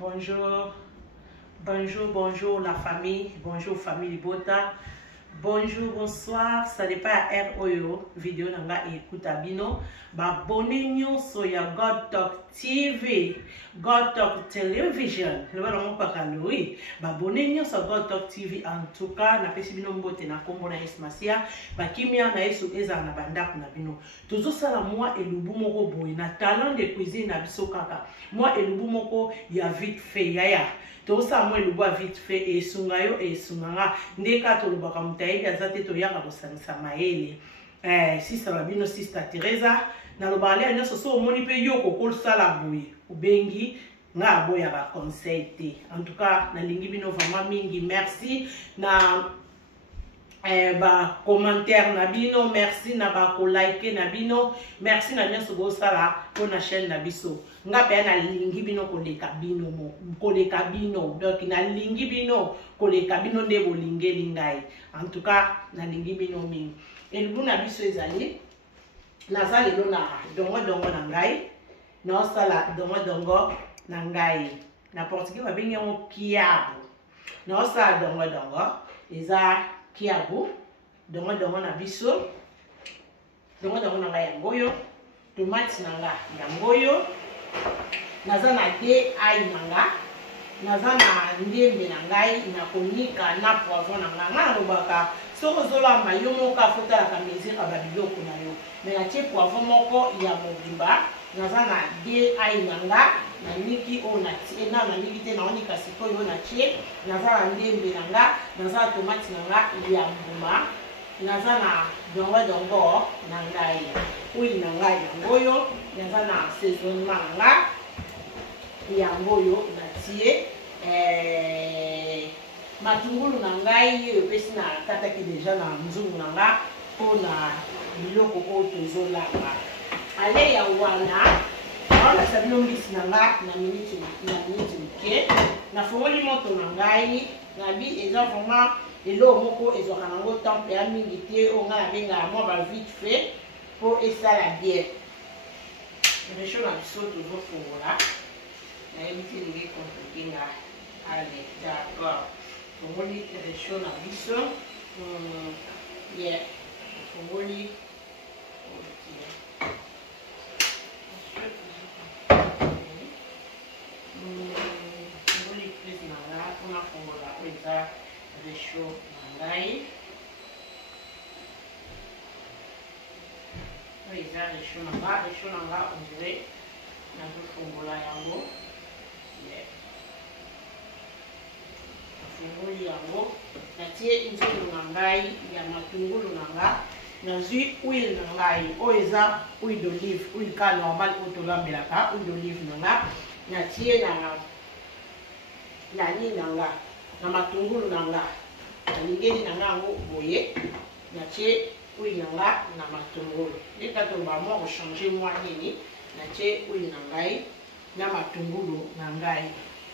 Bonjour, bonjour la famille, bonjour famille Libota, bonjour, bonsoir, ça dépend à ROYO, vidéo nanga écoute abino, ba bonne soya God Talk TV, God Talk Television, le voilà mon pakaloui, ba bonne so God Talk TV en tout cas, na pesi bino mbote na kombo na esmasia, ba kimia na esu eza na bandako na bino, toujours ça la moi et lubu moko boy, na talent de cuisine na biso kaka, moi et lubu moko ya vite fait yaya. Tout ça, moi, le bois vite fait et sungayo et sunganga. Ndeka to le bakamutaï, azate to yaka ko sanisa maele. Si ça va bien aussi, c'est Teresa. Na le balé, on a ce soir, moni pe yoko kol sala boui. Ou bengi, na boya ba conseil te. En tout cas, na lingi bino vraiment mingi. Merci na ba commentaire na bino, merci na ba ko like na bino, merci na nyoso go sala pour na chaîne na biso. Nga pe na lingi bino koleka bino mo koleka bino donc na lingi bino koleka bino nde bo lingeli ngai en tout cas na lingi bino mingi et lu na biso ezali na zali lo na dongo na ngai na sala dongo na ngai na portugais ba bengi mo kiabo na sala dongo eza kiabo dongo na biso dongo na ngai yangoyo tomate na nga yangoyo naza na de ai nanga naza na ndembe na ngai na konika na poivron na nga lobaka soko zolamba yo moko afotala ka mesure ba biloko na yo mais na tie poivron moko ya mobimba naza na de ai nanga na niki o na tie na niki te na onika sikoyo na tie naza na ndembe na nga naza na tomate na nga ya mbuma naza na dongo na ngai huile na ngai yangoyo naza na saisonnement na nga yangoyo na tie matungulu na ngai epesi na kataki deja na nzungu na nga mpona biloko oyo tozolamba ale ya wana naolakisa bino mbisi na nga na miniti moke nafongoli moto na ngai nabi eza vraiment eloko moko ezwaka nango tempe ya mingi te oyo ngai nabengaka mwa ba vite fait mpo esala bien resho na biso tozofongola nayebi te ndenge komplike nga ale d'accord fongoli resho na biso ye fongoli fongoli prise na nga mpona fongola oyo eza resho na ngai oyo eza resho na nga ondire nazofongola yango nafungoli yango natie nzungu na ngai ya matungulu na nga nazwi huile na ngai oyo eza huile d'olive huile ka normal oyo tolambelaka huile d'olive na nga natie na nini na nga na matungulu na nga nalingeli na nga yango boye natie huile na nga na matungulu ndeka toloba mwa kochange mwa nini natie huile na ngai na matungulu na ngai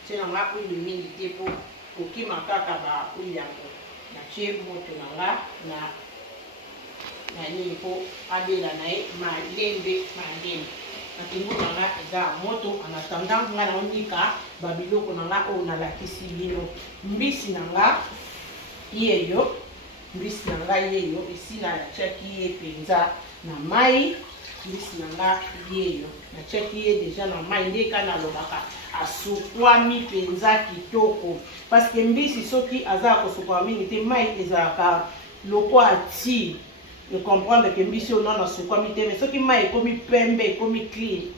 tie na nga huile mingi te mpo kokima kaka ba huile yango natie moto na nga na nini mpo abela na ye malembe matungulu na nga eza moto en attendant nga naonika babiloko na nga oyo nalakisi bino mbisi na nga yeyo mbisi na nga yeyo esila natiaki ye mpenza na mai mbisi na nga yeyo natiaki ye deja na mai ndeka nalobaka asukwami mpenza kitoko parce que mbisi soki aza kosukwama mingi te mai ezalaka lokwa ti comprendre que mbisi oyo nano asukwami te mais soki mai ekomi pembe ekomi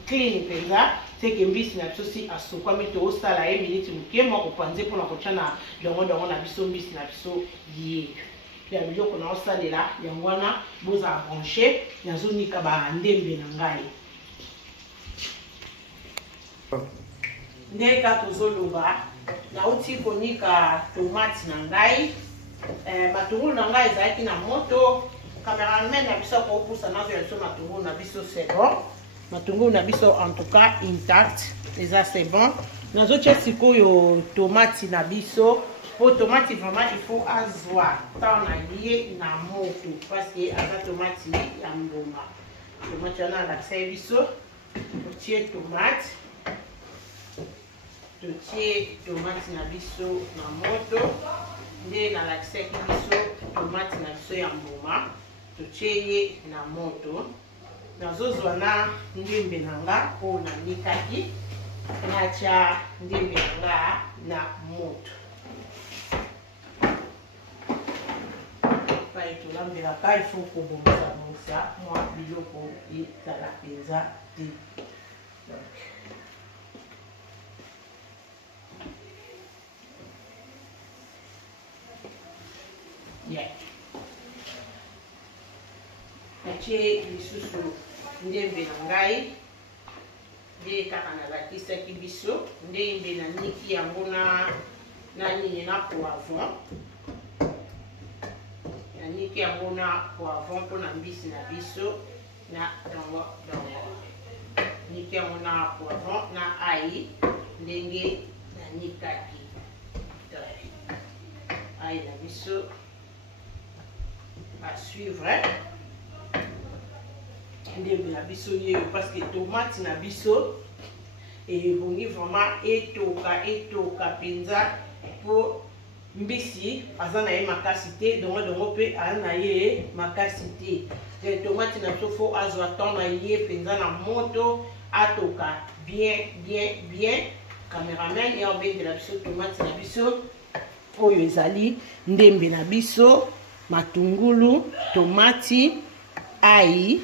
clean mpenza seke mbisi na biso si asukwami toosala ye miniti moke moko panze mpona kotya na dongo na biso mbisi na biso yeyo ya biloko naosalela yango wana bozala branche nazonika bandembe na ngai ndeka tozoloba nauti konika tomate na ngai matungulu na ngai ezalaki na moto cameraman na biso akopusa nazoya biso matungulu na biso c'est bon matungulu na biso en tout cas intact eza c'est bon nazotia sikoyo tomate na biso po tomate vraiment il faut azwa tant na lié na moto parce que aza tomate ya mboma tomate wana alakisa ye biso otie tomate totie tomate na biso na moto nde na lakisaki biso tomate na biso ya mbuma totie ye na moto nazozwa na ndembe na nga oyo nanikaki natia ndembe na nga na moto pai tolambelaka ifo kobongisa mwa biloko ezala mpenza te. Natie lisusu ndembe na ngai nde kaka nalakisaki biso ndembe na niki yango na nini na poivron naniki yango na poivron mpona mbisi na biso na dongo niki yango na poivron na ai ndenge nanikaki ai na biso à suivre ndembe na biso yeyo parce que tomate na biso ebongi vraiment etoka mpenza po mbisi aza na ye makasi te dongo mpe aza na ye makasi te tomate na biso fo azwa temps na ye mpenza na moto atoka bien cameraman ya obengela biso tomate na biso oyo ezali ndembe na biso matungulu tomati ai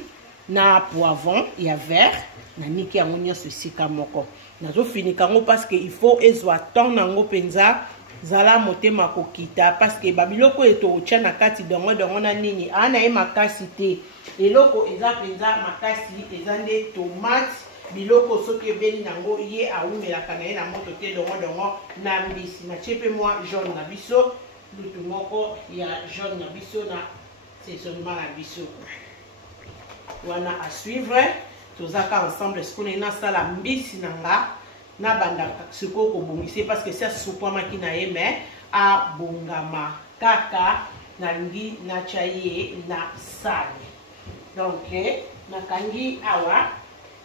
na poivron ya vert na niki yango nyonso esika moko nazofinika yango parce que il faut ezwa temps nango mpenza zala motema kokita parce que babiloko oyo tokotia na kati dongo na nini ana ye makasi te eloko eza mpenza makasi eza nde tomate biloko soki ebeli nango ye awumelaka na ye na moto te dongo na mbisi natie mpe mwa jaune na biso lutu moko ya jaune na biso na saisonnement na biso wana à suivre tozaka ensemble sikona nasala mbisi na nga na banda sikoyo kobongisa parce que si asukwamaki na ye me abongama kaka nalingi natia ye na sani donc nakangi awa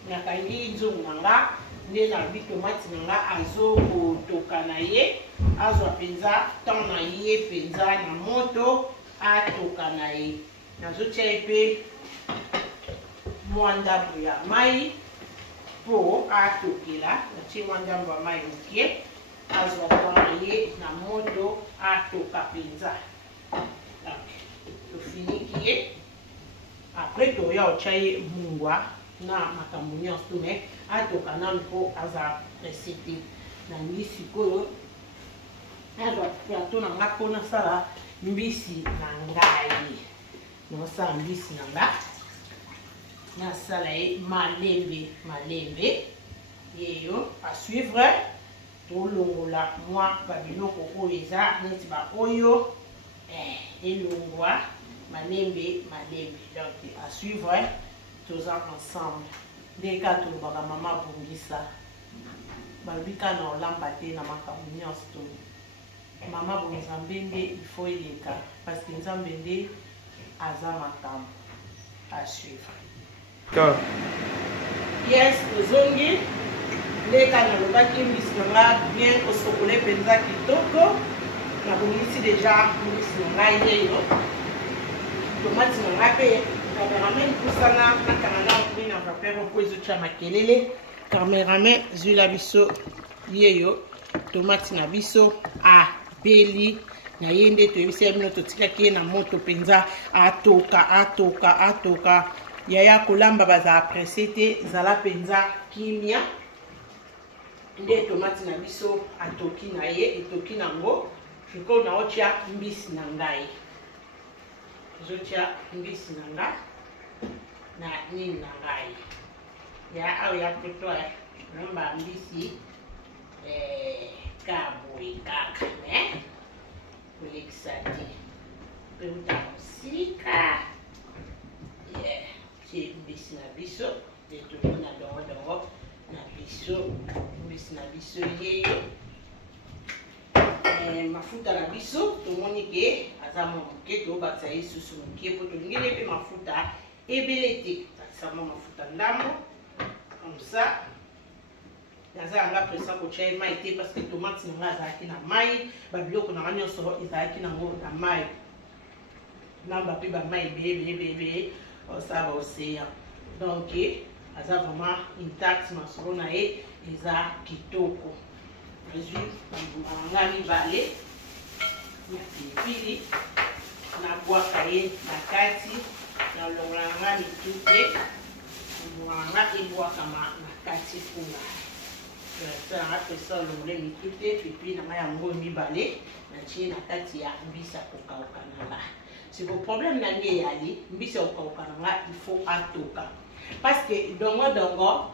nakangi nzungu na nga nde nalobi tomate na nga azokotoka na ye azwa mpenza temps na ye mpenza na moto atoka na ye nazotia ye mpe mwa ndambo ya mai po atokela natie mwa ndambo ya mai moke azwa temps na ye na moto atoka mpenza tofiniki ye apres toya otia ye mungwa na makambo nyonso to me atoka nanu mpo aza presse te nangi sikoyo azwa plateau na nga mpo nasala mbisi na ngai nasala mbisi na nga nasala ye malembe yeyo à suivre tolongola mwa babiloko oyo eza neti baoyo elongwa malembe donc à suivre toza ensemble nde ka tolobaka mama bongisa balobi ka na olamba te na makambo nyonso to mama bonzambe nde ifo eleka parce que nzambe nde aza makambo à suivre yes tozongi nde ka nalobaki mbisi na nga bien kosokole mpenza kitoko nabongisi deja mbisi na ngai yeyo tomati na nga mpe cameraman pusana nakanganga mpe na vapeur mpo ezotia makelele cameraman zwila biso yeyo tomati na biso abeli na ye nde toyebisi ya bino totikaki ye na moto mpenza atoka yaya kolamba bazala presse te zala mpenza kimia nde tomati na biso atoki na ye etoki nango sikoyo naotia mbisi na ngai ezotia mbisi na nga na nini na ngai ya awa ya poto namba mbisi kaboye kaka me kolekisa te mpe uta mosika tie mbisi na biso nde toki na dongo na biso mbisi na biso yeyo mafuta na biso tomoni ke aza mwa moke tobakisa ye susu moke po tolingeli mpe mafuta ebele te bakisa mwa mafuta ndambo comme ça nazalanga presa kotia mai te parce que tomate nanga azalaki na mai babiloko nanga nyonso ezalaki nango na mai namba mpe bamai ebele osala baoseya donc aza vraiment intact masolo na ye eza kitoko nazwi bambuma nanga mibale ya pilipili nabwaka ye na kati nalongola nanga mitu te mbuma nanga ebwakama na kati kuna nanga pesa olongole mitu te pilipili nanga yango mibale natie na kati ya mbisi ya kokauka nanga siko problème na nge eyali mbisi ya kokauka nanga il faut atoka parce que dongo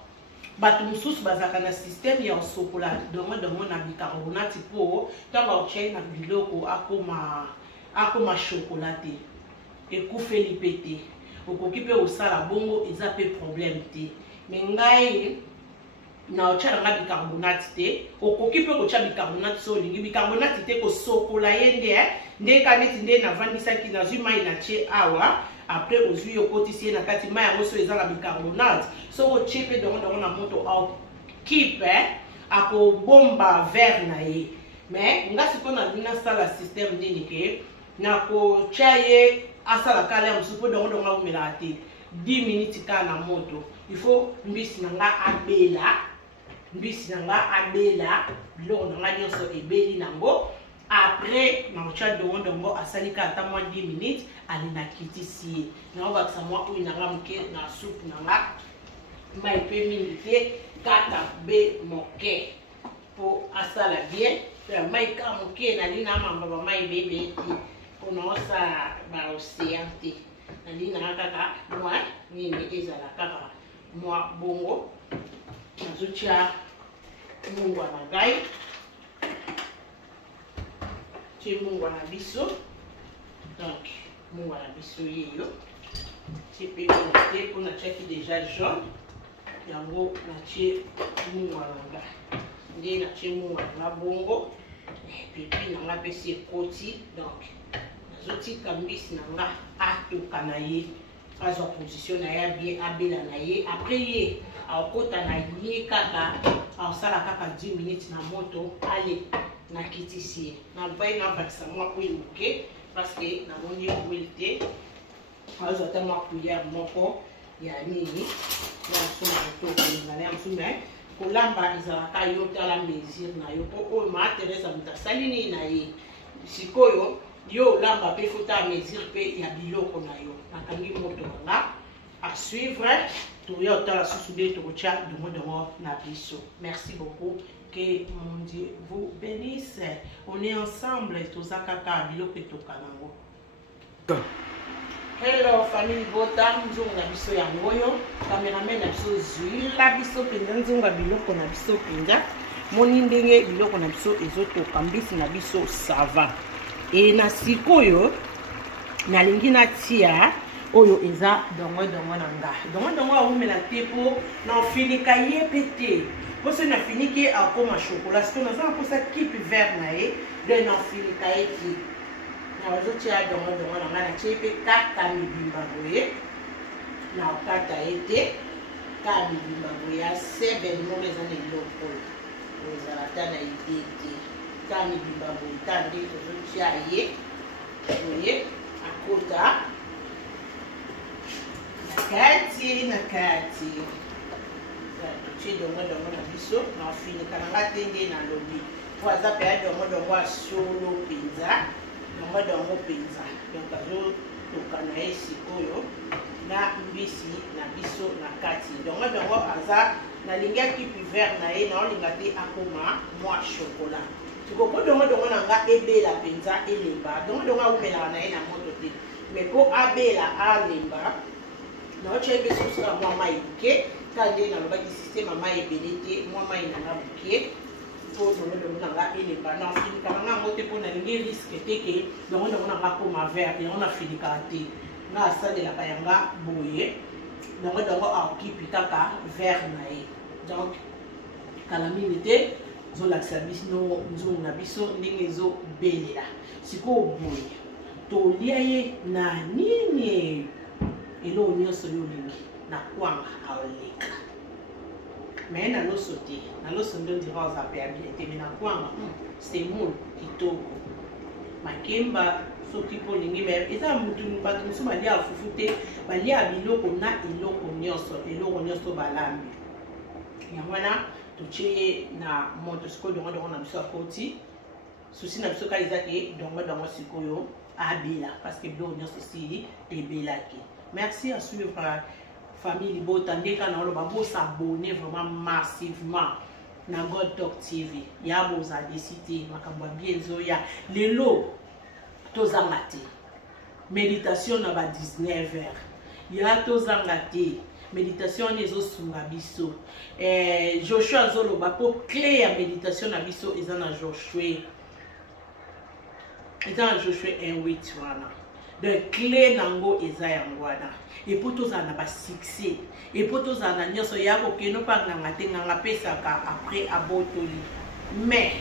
bato mosusu bazalaka na système ya osokola dongo na bicarbonate mpo ntango aotie na biloko akoma shokola te ekufeli mpe te okoki mpe osala bongo eza mpe problème te me ngai na otia nanga bicarbonate te okoki mpe kotia bicarbonate so olingi bicarbonate te kosokola ye nde ka neti nde navandisaki nazwi mai natie awa après ozwi okotisi ye na kati mai yango so eza na bicarbonate so otie mpe dongo na moto aokipe akobomba verre na ye mais nga sikoyo nalingi nasala système nini ke nakotia ye asala kala ya mosusu mpo dongo aomelaka te 10 minutes kaka na moto il faut mbisi nanga abela biloko nanga nyonso ebeli nango après naotia dongo asali kaka ata mwa 10 minutes ali nakitisi ye naobakisa mwa oyo nanga moke na soupe nanga mai mpe mingi te kaka be moke mpo asala bien mai kaka moke nalingi namamba bamai ebele te mpo naosala baocéan te nalingi nanga kaka mwa nini ezala kaka mwa bongo nazotia mungwa na ngai tie mungwa na biso donc mungwa na biso yeyo tie mpe te mpo natiaki déjà jaune yango natie mungwa na ngai nde natie mungwa na nga bongo pepi na nga mpe si ekoti donc nazotika mbisi na nga atoka na ye azwa position na ye bien abela na ye après ye aokota na ye kaka aosala kaka 10 minutes na moto ale nakitisi ye navai nabakisa mwa oyo moke parce que namoni oil te azwa ata mwa cuillère moko ya nini ya msuma kotokolingana ya msume kolamba ezalaka yo tala mesure na yo mpo oyo maateresa moto asali nini na ye sikoyo yo olamba mpe fota mesure mpe ya biloko na yo nakangi moto nanga à suivre toya otala susu nde tokotia dongo na biso. Merci beaucoup, que mon Dieu vous bénisse. On est ensemble toza kaka biloko etoka nango. Hello famille Bota, nzunga biso ya ngoyo cameraman na biso zuila biso penza nzunga biloko na biso penza moni ndenge biloko na biso ezotoka mbisi na biso sava e na sikoyo nalingi natia oyo eza dongo na nga dongo aumela te po na ofinika ye pete po so na finiki akoma chocolat siko na za posa kipi vert na ye de na ofinika ye ti na ozotia dongo na nga na tie pe kaka mibimba boye na okata ye te ka mibimba boye ya sebe mo eza na eloko ozala ta na ide te ka mibimba boye ta nde tozotia ye boye akota na kati tutie dongo na biso na ofinika na nga te nde na lobi po aza mpe ya dongo asolo mpenza dongo mpenza donc azotoka na ye sikoyo na mbisi na biso na kati dongo aza nalingi akipi vert na ye naolinga te akoma mwa chocolat sikopo dongo na nga ebela mpenza elemba dongo aumelaka na ye na moto te mais po abela alemba naotia ye mpe sosuka mwa mai moke ka nde nalobaki systeme mai ebele te mwa mai nanga moke po dongo na nga elemba na ofinika na nga yango te mpo nalingi riske te ke dongo na nga koma vert yango nafinikaka te nga asalelaka yanga boye dongo aokipi kaka vert na ye donc kala mingi te zolakisa biso nzungu na biso ndenge ezobelela sikoyo boye tolia ye na nini eloko nyonso yo olingi na kwanga aoleka mais na lo sauté na lo sondo dira za péabilité mais na kwanga c'est moule kitoko makemba soki po lingi mais eza mutu bato mosusu balia fufute balia biloko na eloko nyonso balambi yango wana totie na moto sikoyo dongo na biso akoti susi na biso kala eza ke dongo sikoyo abela parce que biloko nyonso si ebelaki. Merci à suivre famille Libota ndeka na oloba bo s'abonner vraiment massivement na God Talk TV ya boza décider makambo bien zoya lelo tozanga te méditation na ba 19h ya tozanga te méditation ezo sunga biso Joshua zoloba po clé ya méditation na biso eza na Joshua 1:8 wana de clé nango eza yango wana epo tozala na ba succès epo tozala na nyonso ya kokeno pa nganga te nganga pesaka après abotoli mais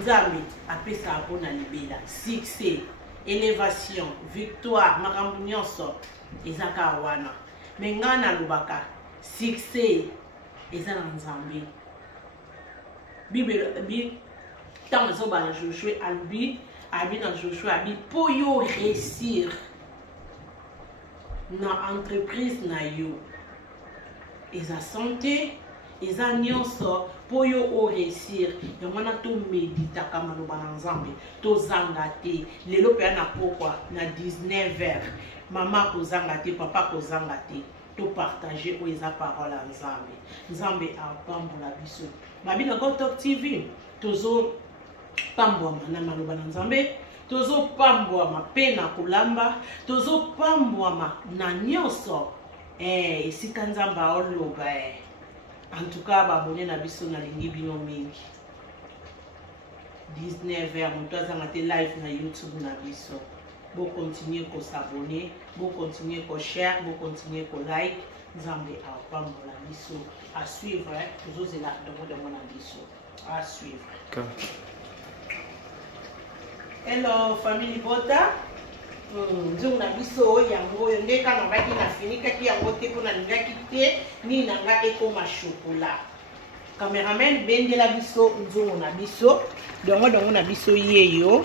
nzambe apesa mpona libela succès élévation victoire makambo nyonso eza ka wana mais nga nalobaka succès eza na nzambe bible ntango ezobana Joshua alobi dans Joshua abi pour yo réussir na entreprise na yo eza santé eza nyonso pour yo réussir yango na to méditaka maloba na nzambe tozanga te lelo pe na pokwa na 19h mama kozanga te papa kozanga te to partager o eza parole ya nzambe apambola biso babi na God Talk TV tozo pambwama na maloba na nzambe tozo pambwama pe na kolamba tozo pambwama na nyonso esika nzambe oloba en tout cas babone na biso na lingi bino mingi 19h moto azanga te live na YouTube na biso bo continuer ko s'abonner bo continuer ko share bo continuer ko like nzambe apambola biso à suivre tozo zela dongo na biso à suivre. Hello famille Libota. Nzungu na biso yango ndeka na baki na finika ki yango te pona ningaki te ni nanga ekoma chocolat. Cameraman bendela biso nzungu na biso dongo na biso yeyo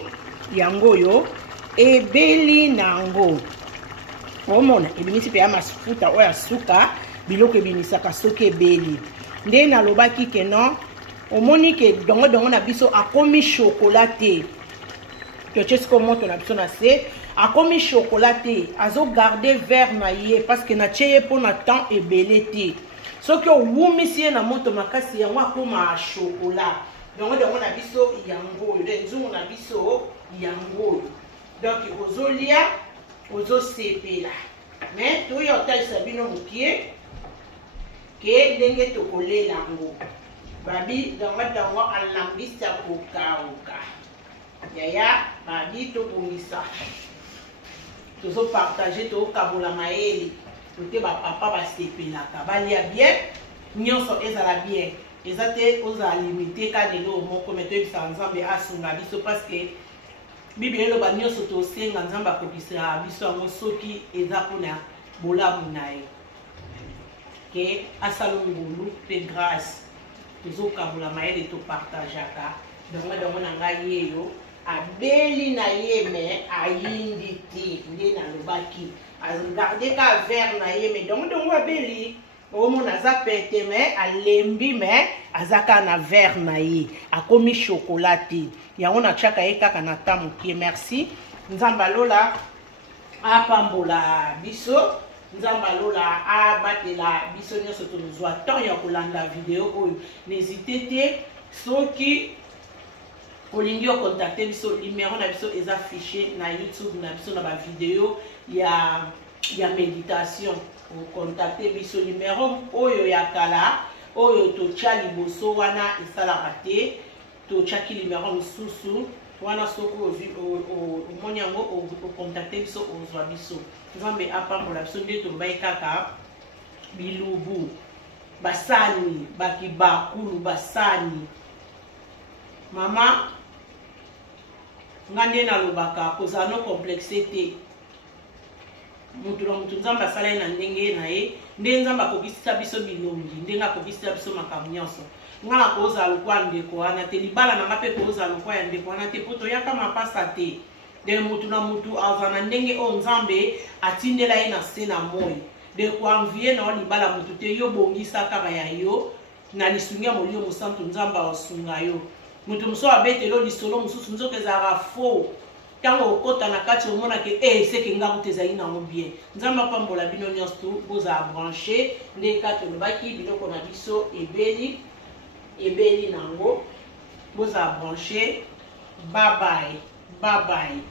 yango yo ebeli nango. Omona ebimisi pe amafuta oya suka biloko ebimisaka soki ebeli. Nde na lobaki ke non omoni ke dongo na biso akomi chocolat te. Tochesko moto na biso na se akomi chocolat te azo garder verre na ye parce que na cheye po na temps ebele te soki owumisi na moto makasi yango akoma chocolat dongo na biso yango le nzungu na biso yango donc ozolia ozosepela mais toyo otalisa bino mokie ke ndenge tokolela yango babi dongo alambisa kokauka yaya babi tobongisa tozo partager to kabola maeli tote ba papa basepelaka balia bien nyonso ezala bien ezate oza limité ka lelo moko meto ebisa nzambe asunga biso parce que bible eloba nyonso tosenga nzambe akokisa biso yango soki eza mpona bolamu na ye ke asala ngolu pe grâce tozo kabola maeli topartageaka dongo na ngai yeyo abeli na ye me ayindi te nde na lobaki agarde ka verre na ye me dongo abeli omona aza pete me alembi me azaka na verre na ye akomi chocolat te yango na tiaka ye kaka na ta mokie. Merci nzambe alola apambola biso nzambe alola abatela biso nyonso tozwa temps ya kolanda video oyo n'hésite te soki olingi o contacter biso numéro na biso eza affiché na YouTube na biso na ba vidéo ya méditation o contacter biso numéro oyo ya kala oyo totia liboso wana esalaka te totiaki numéro mosusu wana soki omoni yango o contacter biso ozwa biso nzambe apambola biso nde tombai kaka bilubu basani bakibakulu basani mama ngande na lobaka kozala no complexe te mutu na mutu nzambe asala ye na ndenge na ye nde nzamba kokisisa biso bilongi ndenga kokisisa biso makambo nyonso ngana koza lokwa ndeko wana te libala nanga pe koza lokwa ya ndeko wana te poto yaka mapasa te de mutu na mutu azana ndenge o nzambe atindela ye na se na moi de koanvie na libala mutu te yo bongisa kaka ya yo na lisungi ya molio mosantu nzamba osunga yo mutu mosusu abetelo lisolo mosusu nzoka ezalaka faux ntango okota na kati omona ke seke nga kuta ezali nango bien nzambe apambola bino nyonso tu bozala branche nde kati olobaki biloko na biso ebeli nango bozala branche. Bye bye.